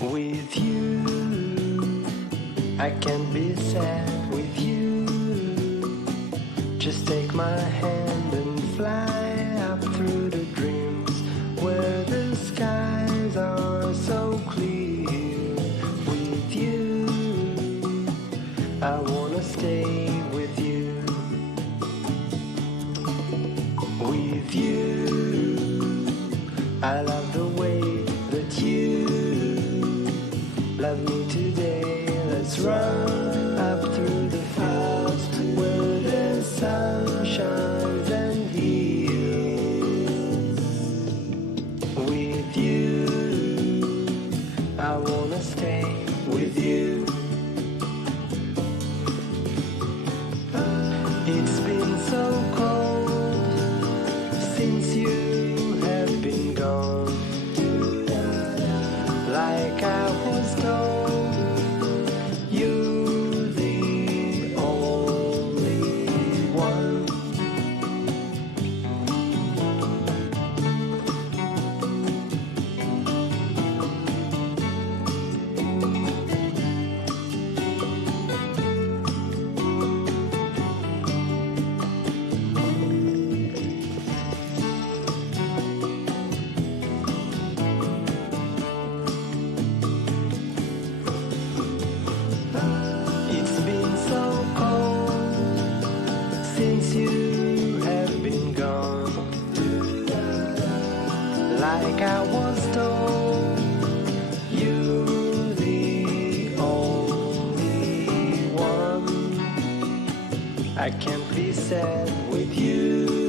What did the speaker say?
With you, I can't be sad with you. Just take my hand and fly up through the dreams where the skies are so clear. With you, I wanna stay with you. With you, I love the way that you love me today. Let's run up through the fields where the sun shines and heals. With you, I wanna stay with you. It's been so cold since you have been gone. Like I was told, you're the only one. It's been so cold since you have been gone. Like I was told, you're the only one. I can't be sad with you.